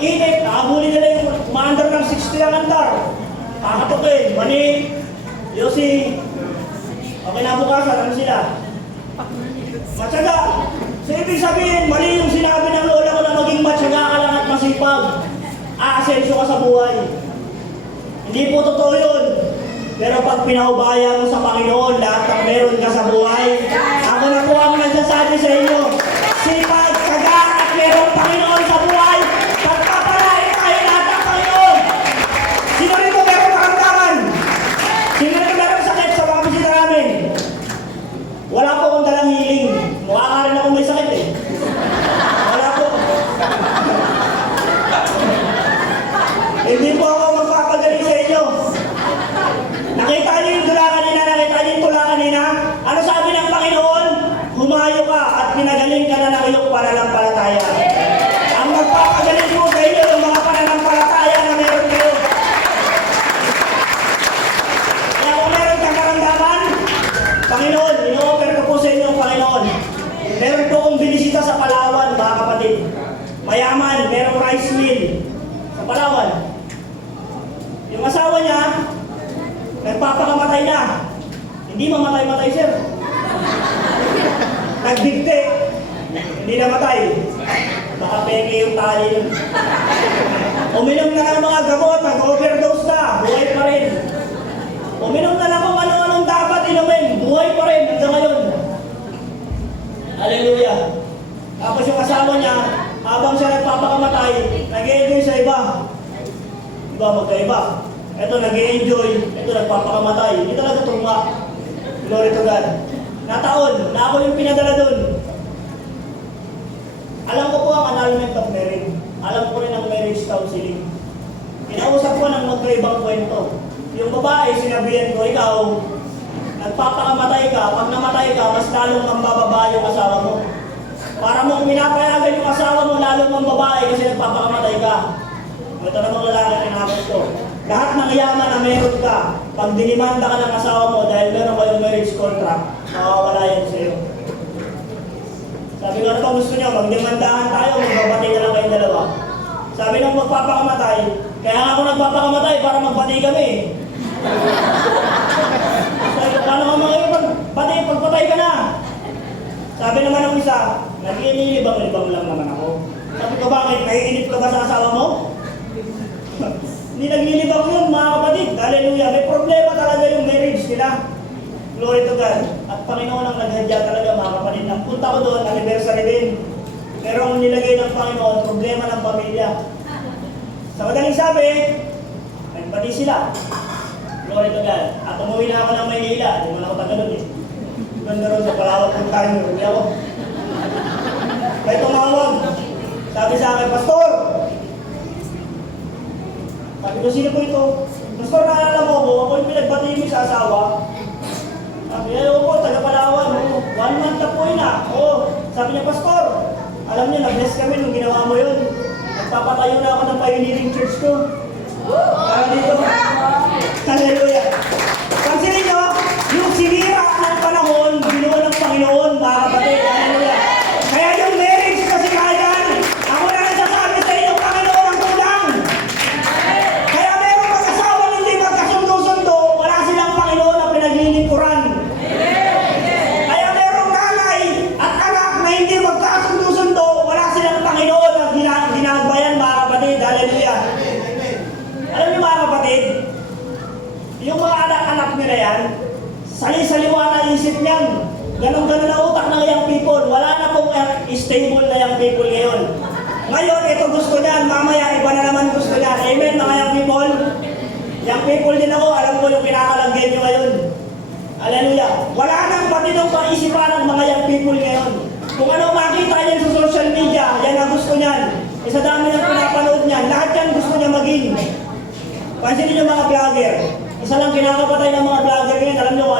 Init, nakabuli nila yung umaandar ng 60 ang andar. Kakatukin, mani, Yossi. Okay na bukasan, ano sila? Matyaga. So, ibig sabihin, mali yung sinabi ng lola ko na maging matyaga ka lang at masipag. Aasenso ka sa buhay. Hindi po totoo yun. Pero pag pinaubaya mo sa Panginoon, lahat ng meron ka sa buhay, ako na po ang nagsasabi sa inyo, sipag, tyaga at merong Panginoon sa buhay, pagpapalain tayo lahat ng Panginoon. Sino rin po meron makamdaman? Sino rin meron sakit sa mga bisita namin? Wala po akong dalang healing. Mukha ka rin ako may sakit eh. Wala po. Hindi po ako magpapagaling sa inyo. Nakita niyo yung tula kanina, nakita niyo yung tula kanina? Ano sabi ng Panginoon? Humayo ka at pinagaling ka na ng iyong pananampalataya. Ang magpapagaling po sa inyo yung mga pananampalataya na meron kayo. Kaya kung meron kang karamdaman, Panginoon, ino-offer ko po sa inyo, Panginoon. Meron po akong binisita sa Palawan, mga kapatid. Mayaman, merong rice mill sa Palawan. Yung asawa niya, nagpapakamatay na. Hindi mamatay-matay, sir. Nagdigte. Hindi namatay. Baka peke yung tali nun. Uminom na ng mga gamot, nag-overdose na, buhay pa rin. Uminom na lang kung ano-anong dapat inumin, buhay pa rin hanggang ngayon. Hallelujah. Tapos yung asawa niya, habang siya nagpapakamatay, nag-enjoy sa iba. Iba magkaiba. Ito nag-enjoy, ito nagpapakamatay. Hindi talaga tunga. Glory to God. Nataon, na ako yung pinadala doon. Alam ko po ang annulment of marriage. Alam ko rin ang marriage counseling. Kinausap ko ng magkaibang kwento. Yung babae, sinabihan ko, ikaw, nagpapakamatay ka, pag namatay ka, mas lalong mambababa yung asawa mo. Para mong pinapayagan yung asawa mo, lalong mambabae kasi nagpapakamatay ka. Ito namang lalaki kinakot ko. Lahat ng yaman na meron ka, pag dinimanda ka ng asawa mo dahil meron kayong marriage contract, mawawala yan sa'yo. Sabi ko, ano ba gusto niyo? Magdemandahan tayo, magbabati na lang kayong dalawa. Sabi nung magpapakamatay, kaya nga ako nagpapakamatay para magbati kami. Sabi ko, paano ka mga pagpatay ka na? Sabi naman ng isa, nag-iinilibang-libang lang naman ako. Sabi ko, bakit? Naiinip ka ba sa asawa mo? Hindi naglilibang yun, mga kapatid. Hallelujah. May problema talaga yung marriage nila. Glory to God. At Panginoon ang naghadya talaga, mga kapatid. Nang punta ko doon, anniversary din. Pero ang nilagay ng Panginoon, problema ng pamilya. Sa madaling sabi, nagbati sila. Glory to God. At umuwi na ako ng Maynila. Hindi mo na ako tagalog eh. Ganda ron sa Palawag kung tayo. Hindi ako. Kaya tumawag. Sabi sa akin, Pastor! Sabi ko, sino po ito? Pastor, naalala mo ako, ako yung pinagbati mo sa asawa. Sabi niya, po, taga-Palawan. 1 month na po yun ah. Sabi niya, Pastor, alam niyo, na-bless kami nung ginawa mo yun. Nagpapatayo na ako ng pioneering church ko. Para dito. Hallelujah. Pansinin niyo, yung sinira ng panahon, ginawa ng Panginoon, mga kapatid. Hallelujah. Kaya yung marriage kasi kailan, ako na nagsasabi sa inyo, Panginoon ang kulang. Kaya merong mag-asawa hindi magkasundo-sundo, wala silang Panginoon na pinaglilingkuran. Kaya merong nanay at anak na hindi magkasundo-sundo, wala silang Panginoon na ginagbayan, mga kapatid. Hallelujah. Alam niyo, mga kapatid, yung mga anak-anak nila yan, sali-saliwa na isip niyan. Ganon-ganon na utak ng young people. Wala na pong stable na young people ngayon. Ngayon, ito gusto niyan. Mamaya, iba na naman gusto niyan. Amen, mga young people? Young people din ako. Alam ko yung kinakalagay niyo ngayon. Hallelujah. Wala nang pati ng paisipan ng mga young people ngayon. Kung ano makita niyan sa social media, yan ang gusto niyan. Sa dami ng pinapanood niyan, lahat yan gusto niya maging. Pansinin niyo mga vlogger. Isa lang kinakapatay ng mga vlogger ngayon. Alam niyo,